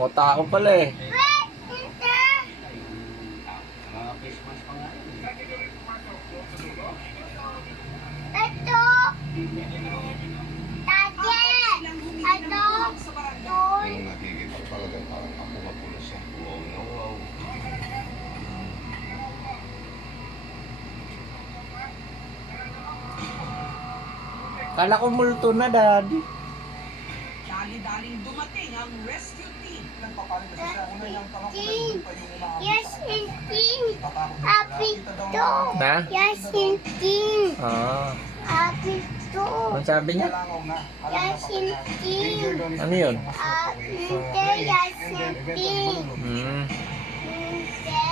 O, tao pala eh. Ito! Tate! Ito! Toy! Yung nakikita ko talaga parang ako mapulo siya. Wow, no, wow. Kala ko multo na, daddy. Dali-daling dumating ang rescue team. Yes, inting! Happy to! Na? Yes, inting! Ah. Happy to! Ano sabi niya? Yes, inting! Ano yun? Inte, yes, inting! Hmm. Inte.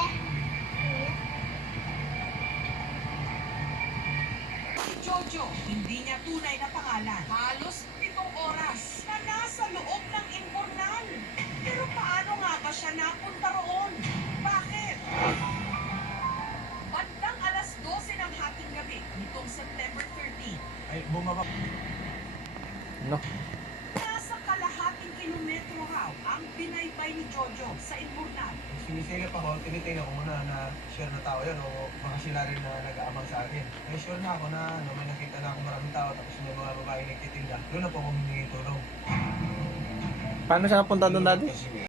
Si Jojo, hindi niya tunay na pangalan. Halos 7 oras na nasa loob ng imbornal. Pero paano nga ba siya napunta roon? Bakit? Bandang alas 12 ng hating gabi nitong September 13. Ay, bumaba. No. Nasa kalahating kilometro raw ang binaybay ni Jojo sa imbornal. Sinisilip ako, tinitingnan ko muna na sure na tao yan o baka sila rin na nag-aamang sa akin. Ay, sure na ako na may nakita na ako maraming tao tapos may mga babae nagtitinda. Doon na po ako humingi tulong. Paano siya napunta doon, daddy? Kasi